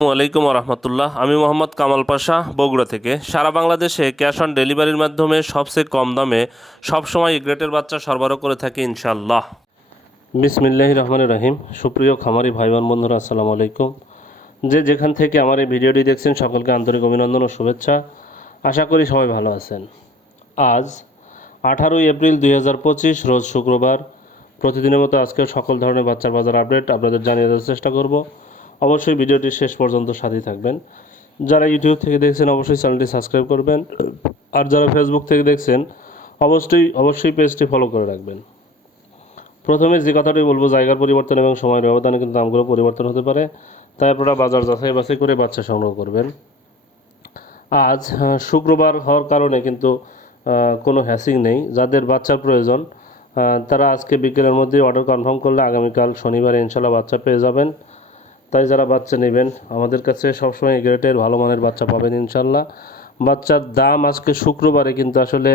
আসসালামু আলাইকুম রহমতুল্লাহ। আমি মোহাম্মদ কামাল পাশা, বগুড়া থেকে। সারা বাংলাদেশে ক্যাশ অন ডেলিভারির মাধ্যমে সবচেয়ে কম দামে সবসময় এ গ্রেটের বাচ্চা সরবরাহ করে থাকি ইনশাল্লাহ। বিসমিল্লাহির রহমানির রহিম। সুপ্রিয় খামারি ভাই বোন বন্ধুরা, আসসালামু আলাইকুম। যে যেখান থেকে আমার এই ভিডিওটি দেখছেন সকলকে আন্তরিক অভিনন্দন ও শুভেচ্ছা। আশা করি সবাই ভালো আছেন। আজ 18 এপ্রিল 2025, রোজ শুক্রবার। প্রতিদিনের মতো আজকে সকল ধরনের বাচ্চার বাজার আপডেট আপনাদের জানিয়ে দেওয়ার চেষ্টা করব। অবশ্যই ভিডিওটি শেষ পর্যন্ত সাথেই থাকবেন। যারা ইউটিউব থেকে দেখছেন অবশ্যই চ্যানেলটি সাবস্ক্রাইব করবেন, আর যারা ফেসবুক থেকে দেখছেন অবশ্যই পেজটি ফলো করে রাখবেন। প্রথমে যে কথাটি বলবো, জায়গার পরিবর্তন এবং সময়ের ব্যবধানে কিন্তু দামগুলো পরিবর্তন হতে পারে, তাই আপনারা বাজার যাচাই বাছাই করে বাচ্চা সংগ্রহ করবেন। আজ শুক্রবার হওয়ার কারণে কিন্তু কোনো হ্যাসিং নেই। যাদের বাচ্চার প্রয়োজন তারা আজকে বিকেলের মধ্যেই অর্ডার কনফার্ম করলে আগামীকাল শনিবারে ইনশাল্লাহ বাচ্চা পেয়ে যাবেন। তাই যারা বাচ্চা নেবেন আমাদের কাছে সবসময় এই গ্রেটের ভালো মানের বাচ্চা পাবেন ইনশাল্লাহ। বাচ্চার দাম আজকে শুক্রবারে কিন্তু আসলে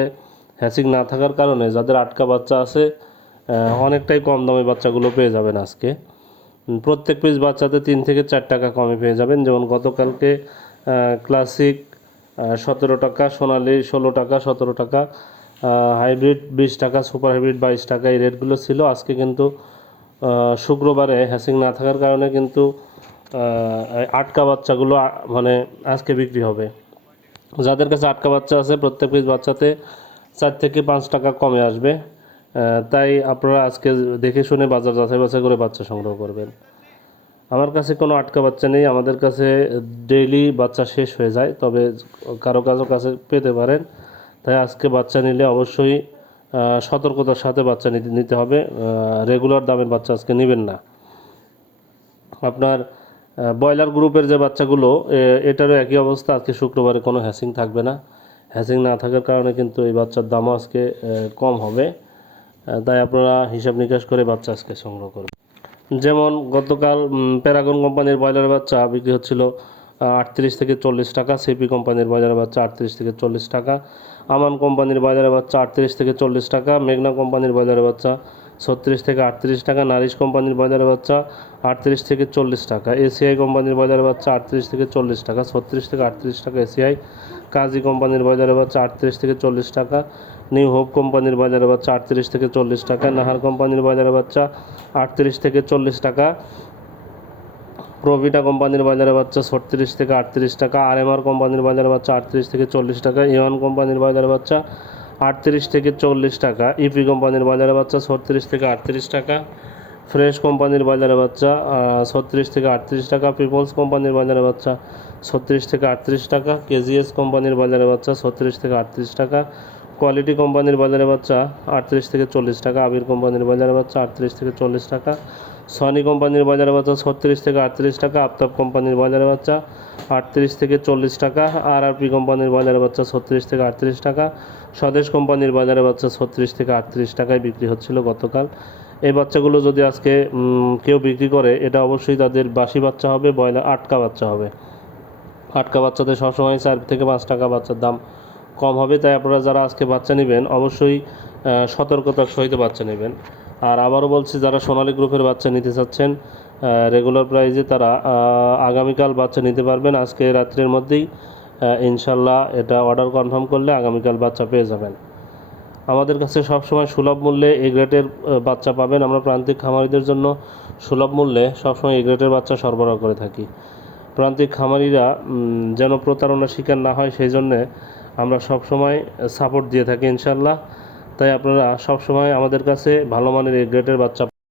হ্যাসিং না থাকার কারণে যাদের আটকা বাচ্চা আছে অনেকটাই কম দামে বাচ্চাগুলো পেয়ে যাবেন আজকে। প্রত্যেক পিস বাচ্চাতে 3 থেকে 4 টাকা কমে পেয়ে যাবেন। যেমন গতকালকে ক্লাসিক 17 টাকা, সোনালি 16 টাকা, 17 টাকা, হাইব্রিড 20 টাকা, সুপার হাইব্রিড 22 টাকা, এই রেটগুলো ছিল। আজকে কিন্তু শুক্রবারে হ্যাসিং না থাকার কারণে কিন্তু আটকা বাচ্চাগুলো মানে আজকে বিক্রি হবে। যাদের কাছে আটকা বাচ্চা আছে প্রত্যেক পিস বাচ্চাতে 4 থেকে 5 টাকা কমে আসবে। তাই আপনারা আজকে দেখে শুনে বাজার যাচাই বাছাই করে বাচ্চা সংগ্রহ করবেন। আমার কাছে কোনো আটকা বাচ্চা নেই, আমাদের কাছে ডেইলি বাচ্চা শেষ হয়ে যায়, তবে কারো কাছে পেতে পারেন। তাই আজকে বাচ্চা নিলে অবশ্যই সতর্কতার সাথে বাচ্চা নিতে হবে। রেগুলার দামের বাচ্চা আজকে নেবেন না। আপনার ব্রয়লার গ্রুপের যে বাচ্চাগুলো, এটারও একই অবস্থা। আজকে শুক্রবারে কোনো হ্যাসিং থাকবে না। হ্যাসিং না থাকার কারণে কিন্তু এই বাচ্চার দামও আজকে কম হবে। তাই আপনারা হিসাব নিকাশ করে বাচ্চা আজকে সংগ্রহ করবেন। যেমন গতকাল প্যারাগন কোম্পানির ব্রয়লার বাচ্চা বিক্রি হচ্ছিল 38 থেকে 40 টাকা, সিপি কোম্পানির ব্রয়লার বাচ্চা 38 থেকে 40 টাকা, আমান কোম্পানির ব্রয়লার বাচ্চা 38 থেকে 40 টাকা, মেঘনা কোম্পানির ব্রয়লার বাচ্চা 36 থেকে 38 টাকা, নারিশ কোম্পানির ব্রয়লার বাচ্চা 38 থেকে 40 টাকা, এসিআই কোম্পানির ব্রয়লার বাচ্চা 38 থেকে 40 টাকা, 36 থেকে 38 টাকা এসিআই, কাজী কোম্পানির ব্রয়লার বাচ্চা 38 থেকে 40 টাকা, নিউ হোপ কোম্পানির ব্রয়লার বাচ্চা 38 থেকে 40 টাকা, নাহার কোম্পানির ব্রয়লার বাচ্চা 38 থেকে 40 টাকা, প্রভিটা কোম্পানির ব্রয়লার বাচ্চা 36 থেকে 38 টাকা, আরএমআর কোম্পানির ব্রয়লার বাচ্চা 38 থেকে 40 টাকা, ইওয়ান কোম্পানির ব্রয়লার বাচ্চা 38 থেকে 40 টাকা, ইপি কোম্পানির ব্রয়লার বাচ্চা 36 থেকে 38 টাকা, ফ্রেশ কোম্পানির ব্রয়লার বাচ্চা 36 থেকে 38 টাকা, পিপলস কোম্পানির ব্রয়লার বাচ্চা 36 থেকে 38 টাকা, কেজিএস কোম্পানির ব্রয়লার বাচ্চা 36 থেকে 38 টাকা, কোয়ালিটি কোম্পানির বাজারে বাচ্চা 38 থেকে 40 টাকা, আবির কোম্পানির বাজারে বাচ্চা 38 থেকে 40 টাকা, সনি কোম্পানির বাজারে বাচ্চা 36 থেকে 38 টাকা, আফতাব কোম্পানির বাজারে বাচ্চা 38 থেকে 40 টাকা, আরআরপি কোম্পানির বাজারে বাচ্চা 36 থেকে 38 টাকা, স্বদেশ কোম্পানির বাজারে বাচ্চা 36 থেকে 38 টাকায় বিক্রি হচ্ছিল গতকাল। এই বাচ্চাগুলো যদি আজকে কেউ বিক্রি করে, এটা অবশ্যই তাদের বাসি বাচ্চা হবে, ব্রয়লার আটকা বাচ্চা হবে। আটকা বাচ্চাতে সবসময় 4 থেকে 5 টাকা বাচ্চার দাম কম হবে। তাই আপনারা যারা আজকে বাচ্চা নেবেন অবশ্যই সতর্কতার সহিত বাচ্চা নেবেন। আর আবারও বলছি, যারা সোনালী গ্রুপের বাচ্চা নিতে চাচ্ছেন রেগুলার প্রাইজে, তারা আগামীকাল বাচ্চা নিতে পারবেন। আজকে রাত্রের মধ্যেই ইনশাল্লাহ এটা অর্ডার কনফার্ম করলে আগামীকাল বাচ্চা পেয়ে যাবেন। আমাদের কাছে সবসময় সুলভ মূল্যে এই গ্রেটের বাচ্চা পাবেন। আমরা প্রান্তিক খামারিদের জন্য সুলভ মূল্যে সবসময় এই গ্রেটের বাচ্চা সরবরাহ করে থাকি। প্রান্তিক খামারিরা যেন প্রতারণার শিকার না হয়, সেই জন্যে আমরা সবসময় সাপোর্ট দিয়ে থাকি ইনশাল্লাহ। তাই আপনারা সবসময় আমাদের কাছে ভালো মানের এই গ্রেটের বাচ্চা